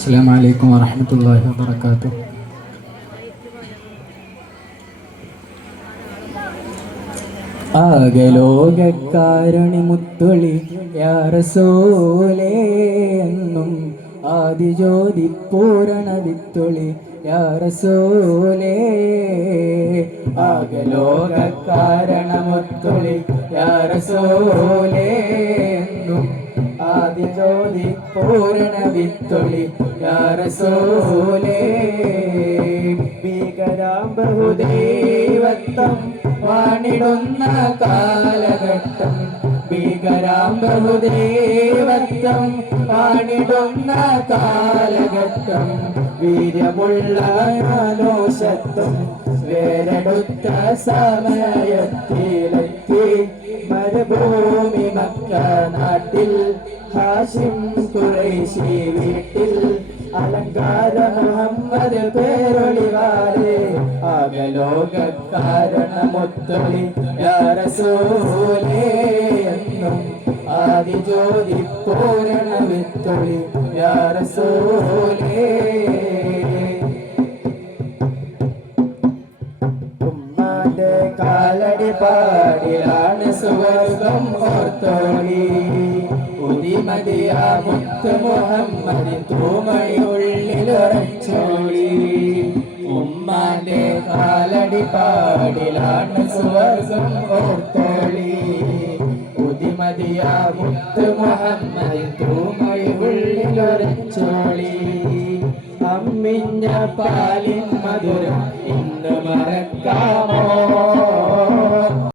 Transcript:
അസ്സലാമു അലൈക്കും വറഹ്മത്തുള്ളാഹി വബറകാതുഹു. ആകലോകക്കാരണി മുത്തൊളി യാ റസൂലേ എന്നും ആദിജ്യോതി പൂരണ വിത്തൊളി യാ റസൂലേ. ആകലോകക്കാരണ മുത്തൊളി യാ റസൂലേ എന്നും ആദിജ്യോതി പൂരണ വിത്തൊളി യാ റസൂലേ. ഭീകരാം ബഹുദൈവത്വം വാണിടുന്ന കാലഘട്ടം, ഭീകരാം ബഹുദൈവത്വം വാണിടുന്ന കാലഘട്ടം, വീര്യമുള്ള മാനുഷത്വം വേരെടുത്ത സമയത്തിലെത്തി മരുഭൂമി മക്ക നാട്ടിൽ ഹാഷിം ഖുറൈശി വീട്ടിൽ അലങ്കാര മുഹമ്മദ് പേരൊളിവാലേ. ആകലോകക്കാരണമൊത്തൊളി യാ റസൂലേ എന്നും ആദിജ്യോതി പൂരണ വിത്തൊളി യാ റസൂലേ. ഉമ്മാന്റെ കാലടി പാടിലാണ് സുവർഗം ഓർത്തോളി. ഉദിമതിയാ മുത്ത് മുഹമ്മദ് തൂമഴി ഉള്ളിലുറച്ചോളി. ഉമ്മാന്റെ കാലടി പാടിലാണ് സുവർഗം ഓർത്തോളി. ഉദിമതിയാ മുത്ത് മുഹമ്മദ് തൂമഴി ഉള്ളിലുറച്ചോളി. അമ്മിഞ്ഞ പാലിൻ മധുരം ഇന്ന് മറക്കാമോ?